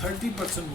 30%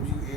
W.A.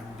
M.D.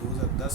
2010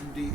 M.D.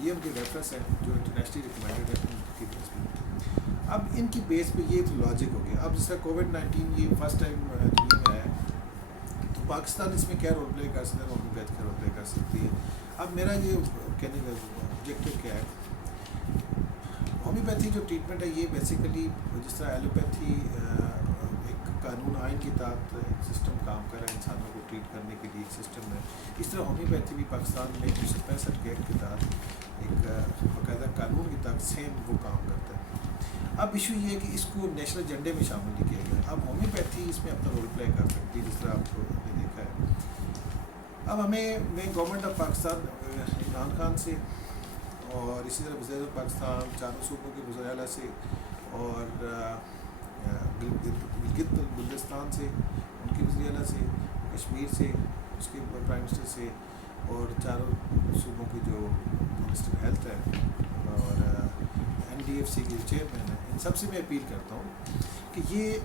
یہ ان کے reference ہیں جو انٹرنیشنلی ریکمینڈیڈ ہے ان کی بیس پہ. اب ان کی بیس پہ یہ تو لاجک ہو گیا. اب جس طرح کووڈ-19 یہ فرسٹ ٹائم دنیا میں آیا تو پاکستان اس میں کیا رول پلے کر سکتا ہے, ہومیوپیتھی کا رول پلے کر سکتی ہے. اب میرا یہ کہنے کا آبجیکٹو کیا ہے, ہومیوپیتھی جو ٹریٹمنٹ ہے یہ بیسیکلی جس طرح ایلوپیتھی ایک قانون آئین کے تحت ایک سسٹم کام کر رہا ہے انسانوں کو ٹریٹ کرنے کے لیے ایک سسٹم ہے, اس طرح ہومیوپیتھی بھی پاکستان میں 1965 کے ایکٹ کے تحت ایک باقاعدہ قانون کے تحت سیم وہ کام کرتا ہے. اب ایشو یہ ہے کہ اس کو نیشنل ایجنڈے میں شامل نہیں کیا گیا. اب ہومیوپیتھی اس میں اپنا رول پلے کر سکتی ہے جس طرح آپ کو نے دیکھا ہے. اب میں گورنمنٹ آف پاکستان عمران خان سے اور اسی طرح وزیر پاکستان چاروں صوبوں کے وزراء اعلیٰ سے اور گلگت بلتستان سے ان کے وزیر اعلیٰ سے, کشمیر سے اس کے پرائم منسٹر سے اور چاروں صوبوں کے جو منسٹر ہیلتھ ہے اور NDFC کے چیئرمین ہیں, ان سب سے میں اپیل کرتا ہوں کہ یہ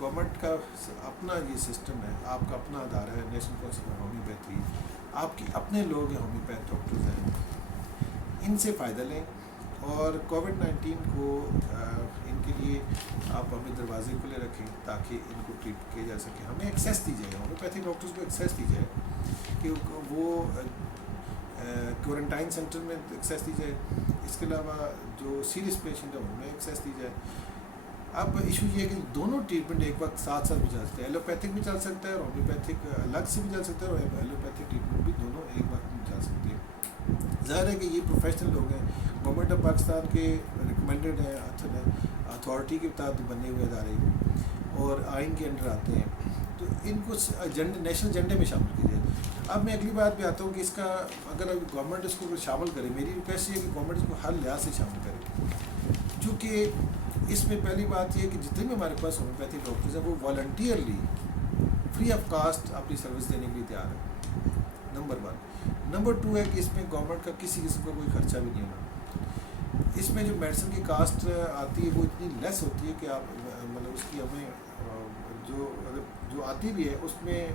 گورنمنٹ کا اپنا یہ سسٹم ہے, آپ کا اپنا ادارہ ہے نیشنل کونسل آف ہومیوپیتھی, آپ کے اپنے لوگ ہیں ہومیوپیتھ ڈاکٹرز ہیں, ان سے فائدہ لیں اور کووڈ-19 کو ان کے لیے آپ اپنے دروازے کھلے رکھیں تاکہ ان کو ٹریٹ کیا جا سکے. ہمیں ایکسیس دی جائے, ہومیوپیتھی ڈاکٹرز کو ایکسیس دی جائے کہ وہ کوارنٹائن سینٹر میں ایکسیس دی جائے. اس کے علاوہ جو سیریس پیشنٹ ہیں ان میں ایکسیس دی جائے. اب ایشو یہ ہے کہ دونوں ٹریٹمنٹ ایک وقت ساتھ ساتھ بھی چل سکتے ہیں, ایلوپیتھک بھی چل سکتا ہے اور ہومیوپیتھک الگ سے بھی چل سکتا ہے اور ایلوپیتھک ٹریٹمنٹ بھی دونوں ایک وقت میں چل سکتی ہے. ظاہر ہے کہ یہ پروفیشنل لوگ ہیں, گورنمنٹ آف پاکستان کے ریکمینڈیڈ ہیں, اتھارٹی کے تحت بنے ہوئے ادارے اور آئین کے انڈر آتے ہیں, تو ان کو نیشنل ایجنڈے میں شامل کیجیے. اب میں اگلی بات پہ آتا ہوں کہ اس کا اگر گورنمنٹ اس کو شامل کرے, میری ریکویسٹ یہ ہے کہ گورنمنٹ اس کو ہر لحاظ سے شامل کرے, چونکہ اس میں پہلی بات یہ ہے کہ جتنے بھی ہمارے پاس ہومیوپیتھی ڈاکٹرز ہیں وہ والنٹیئرلی فری آف کاسٹ اپنی سروس دینے کے لیے تیار ہے, نمبر 1. نمبر 2 ہے کہ اس میں گورنمنٹ کا کسی قسم کا کوئی خرچہ بھی نہیں ہونا. اس میں جو میڈیسن کی کاسٹ آتی ہے وہ اتنی لیس ہوتی ہے کہ آپ مطلب اس کی ہمیں جو آتی بھی ہے اس میں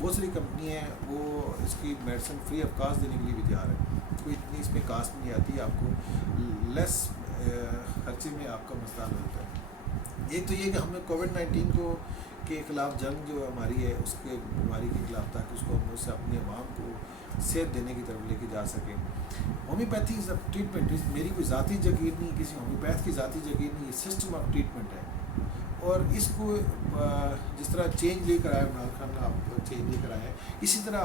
بہت ساری کمپنی ہیں وہ اس کی میڈیسن فری آف کاسٹ دینے کے لیے بھی تیار ہے, کوئی اتنی اس میں کاسٹ نہیں آتی, آپ کو لیس خرچے میں آپ کا مسئلہ حل ہوتا ہے. ایک تو یہ کہ ہم نے کووڈ-19 کو کے خلاف جنگ جو ہماری ہے اس کے بیماری کے خلاف تاکہ اس کو ہم اس سے اپنی عوام کو صحت دینے کی طرف لے کے جا سکیں. ہومیوپیتھی از اے ٹریٹمنٹ, میری کوئی ذاتی جگیر نہیں, کسی ہومیوپیتھ کی ذاتی جگیر نہیں, یہ سسٹم آف ٹریٹمنٹ ہے اور اس کو جس طرح چینج لے کر آئے عمران خان آپ چینج لے کر آئے ہیں, اسی طرح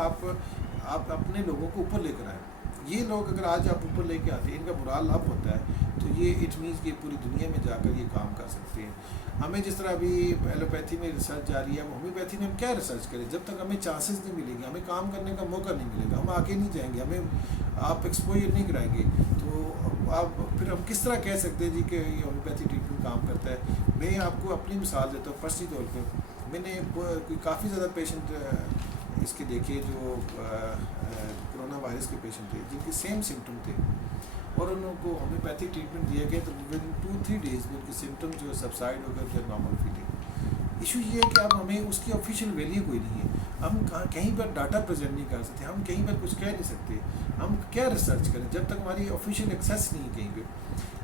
آپ اپنے لوگوں کو اوپر لے کر آئیں. یہ لوگ اگر آج آپ اوپر لے کے آتے ہیں, ان کا مرال اپ ہوتا ہے, تو یہ اٹ مینس کہ پوری دنیا میں جا کر یہ کام کر سکتے ہیں. ہمیں جس طرح ابھی ایلوپیتھی میں ریسرچ جاری ہے, ہومیوپیتھی میں ہم کیا ریسرچ کریں جب تک ہمیں چانسز نہیں ملیں گے, ہمیں کام کرنے کا موقع نہیں ملے گا, ہم آگے نہیں جائیں گے, ہمیں آپ ایکسپوجر نہیں کرائیں گے, تو آپ پھر ہم کس طرح کہہ سکتے ہیں جی کہ یہ ہومیوپیتھی ٹریٹمنٹ کام کرتا ہے. میں آپ کو اپنی مثال دیتا ہوں پرسنلی طور پہ. میں نے کوئی کافی زیادہ پیشنٹ اس کے دیکھے جو کرونا وائرس کے پیشنٹ تھے جن کے سیم سمٹم تھے اور ان کو ہومیوپیتھک ٹریٹمنٹ دیا گیا تو ود 2-3 days میں ان کے سمٹم جو ہے سبسائڈ ہو گئے, پھر نارمل فیلنگ. ایشو یہ ہے کہ اب ہمیں اس کی آفیشیل ویلیو کوئی نہیں ہے, ہم کہیں پر ڈاٹا پریزنٹ نہیں کر سکتے, ہم کہیں پر کچھ کہہ نہیں سکتے, ہم کیا ریسرچ کریں جب تک ہماری آفیشیل ایکسیس نہیں ہے کہیں پہ.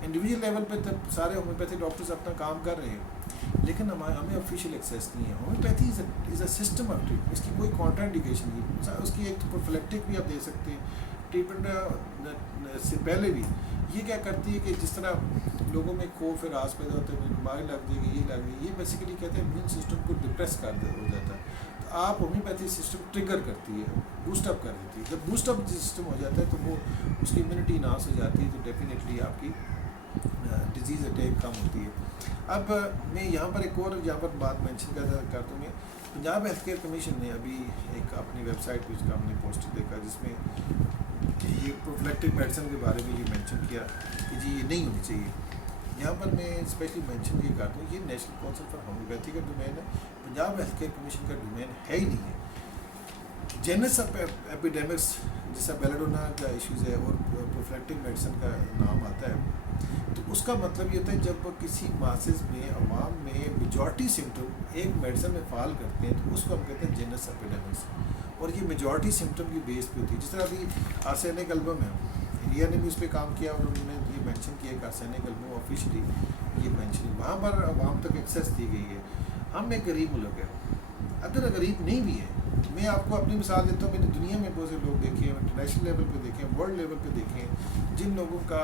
انڈیویجول لیول پہ تب سارے ہومیوپیتھی ڈاکٹرز اپنا کام کر رہے ہیں لیکن ہمیں آفیشیل ایکسیس نہیں ہے. Homeopathy is a system of treatment, اس کی کوئی کانٹرا انڈیکیشن نہیں, اس کی ایک پروفلیکٹک بھی آپ دے سکتے ہیں ٹریٹمنٹ سے پہلے بھی. یہ کیا کرتی ہے کہ جس طرح لوگوں میں خوف راز پیدا ہوتا ہے, بیماری لگ جائے گی, یہ لگ گئی, یہ بیسیکلی کہتے ہیں امیون سسٹم کو ڈپریس ہو جاتا ہے. تو آپ ہومیوپیتھی سسٹم ٹریگر کرتی ہے, بوسٹ اپ کر دیتی ہے. جب بوسٹ اپ سسٹم ہو جاتا ہے تو وہ اس کی امیونٹی انہانس ہو جاتی ہے, تو ڈیفینیٹلی آپ کی ڈیزیز اٹیک کم ہوتی ہے. اب میں یہاں پر ایک اور بات مینشن کر دوں. میں پنجاب ہیلتھ کیئر کمیشن نے ابھی ایک اپنی ویب سائٹ پہ اس کا ہم نے پوسٹ دیکھا جس میں یہ پروفلیکٹک میڈیسن کے بارے میں یہ مینشن کیا کہ جی یہ نہیں ہونی چاہیے. یہاں پر میں اسپیشلی مینشن یہ کرتا ہوں, یہ نیشنل کونسل فار ہومیوپیتھی کا ڈومین ہے, پنجاب ہیلتھ کیئر کمیشن کا ڈومین ہے ہی نہیں ہے. جینس ایپیڈیمکس جیسا بیلاڈونا کا ایشوز ہے اور پروفلیکٹک میڈیسن کا نام آتا ہے, تو اس کا مطلب یہ ہوتا ہے جب کسی ماسز میں عوام میں میجورٹی سمٹم ایک میڈیسن میں فال کرتے ہیں تو اس کو ہم کہتے ہیں جینس ایپیڈیمکس, اور یہ میجورٹی سمٹم کی بیس پہ ہوتی ہے. جس طرح ابھی آرسینک البم ہے, انڈیا نے بھی اس پہ کام کیا اور انہوں نے یہ مینشن کیا کہ سینیگل میں آفیشلی یہ مینشن وہاں پر عوام تک ایکسیس دی گئی ہے. ہم ایک غریب ملک ہے, اگر غریب نہیں بھی ہے, میں آپ کو اپنی مثال دیتا ہوں, میں نے دنیا میں بہت سے لوگ دیکھے ہیں, انٹرنیشنل لیول پہ دیکھیں, ورلڈ لیول پہ دیکھیں, جن لوگوں کا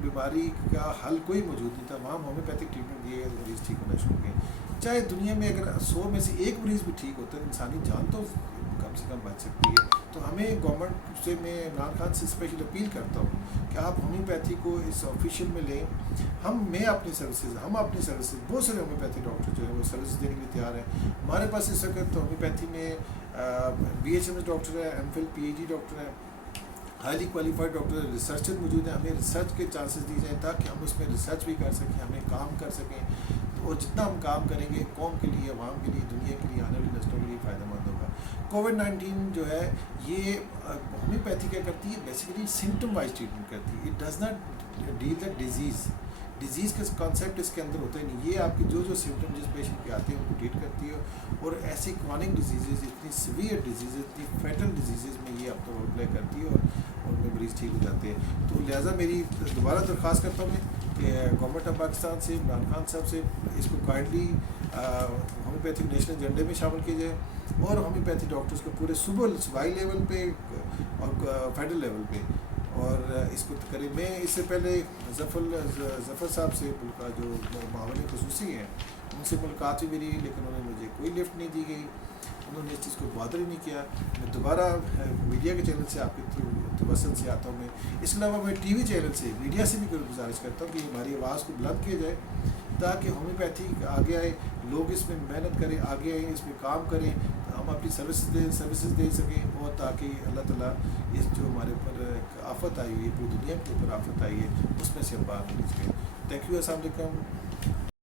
بیماری کا حل کوئی موجود نہیں تھا, وہاں ہومیوپیتھک ٹریٹمنٹ دیے گئے تو مریض ٹھیک ہونا شروع ہو گئے. چاہے دنیا میں اگر 100 میں سے ایک مریض بھی ٹھیک ہوتا ہے, انسانی جان تو کم سے کم بچ سکتی ہے. تو ہمیں گورنمنٹ سے, میں عمران خان سے اسپیشل اپیل کرتا ہوں کہ آپ ہومیوپیتھی کو اس آفیشیل میں لیں. میں اپنی سروسز, بہت سارے ہومیوپیتھی ڈاکٹر جو ہیں وہ سروسز دینے کے لیے تیار ہیں. ہمارے پاس اس وقت ہومیوپیتھی میں BHMS ڈاکٹر ہے, MPhil PhD ڈاکٹر ہیں, ہائیلی کوالیفائڈ ڈاکٹر ریسرچر موجود ہیں. ہمیں ریسرچ کے چانسز دی جائیں تاکہ ہم اس میں ریسرچ بھی کر سکیں, ہمیں کام کر سکیں, اور جتنا ہم کام کریں گے قوم کے لیے, عوام کے لیے, دنیا کے لیے, آنے والی نسلوں کے لیے فائدہ مند ہوگا. کووڈ-19 جو ہے یہ ہومیوپیتھی کیا کرتی ہے, بیسیکلی سمٹم وائز ٹریٹمنٹ کرتی ہے. It does not deal the disease کا کانسیپٹ اس کے اندر ہوتا ہی نہیں. یہ آپ کے جو سمٹم جس پیشنٹ کے آتے ہیں ان کو ٹریٹ کرتی ہے, اور ایسی کرونک ڈیزیزز, اتنی سیویئر ڈیزیزز, اتنی فیٹل ڈیزیزز میں یہ اپنا رول پلے کرتی ہے, اور ان میں مریض ٹھیک ہو جاتے ہیں. تو لہٰذا میری دوبارہ درخواست کرتا ہوں میں کہ گورنمنٹ آف پاکستان سے, عمران خان صاحب سے, اس کو کائنڈلی ہومیوپیتھک نیشنل ایجنڈے میں شامل کیا جائے, اور ہومیوپیتھی ڈاکٹرس کو پورے صوبائی لیول پہ اور فیڈرل لیول پہ, اور اس کو کریں. میں اس سے پہلے ظفر صاحب سے جو معاون خصوصی ہیں ان سے ملاقات بھی میری, لیکن انہوں نے مجھے کوئی لفٹ نہیں دی گئی, انہوں نے اس چیز کو بادر ہی نہیں کیا. میں دوبارہ میڈیا کے چینل سے آپ کے تھرو توسل سے آتا ہوں. میں اس کے علاوہ میں ٹی وی چینل سے, میڈیا سے بھی گزارش کرتا ہوں کہ ہماری آواز کو بلند کیا جائے تاکہ ہومیوپیتھی آگے آئے, لوگ اس میں محنت کریں, آگے آئیں, اس میں کام کریں, ہم اپنی سروسز دے سکیں, اور تاکہ اللہ تعالیٰ اس جو ہمارے اوپر ایک آفت آئی ہوئی ہے, پوری دنیا کے اوپر آفت آئی ہے, اس میں سے ہم باہر نکل سکیں. Thank you. السلام علیکم.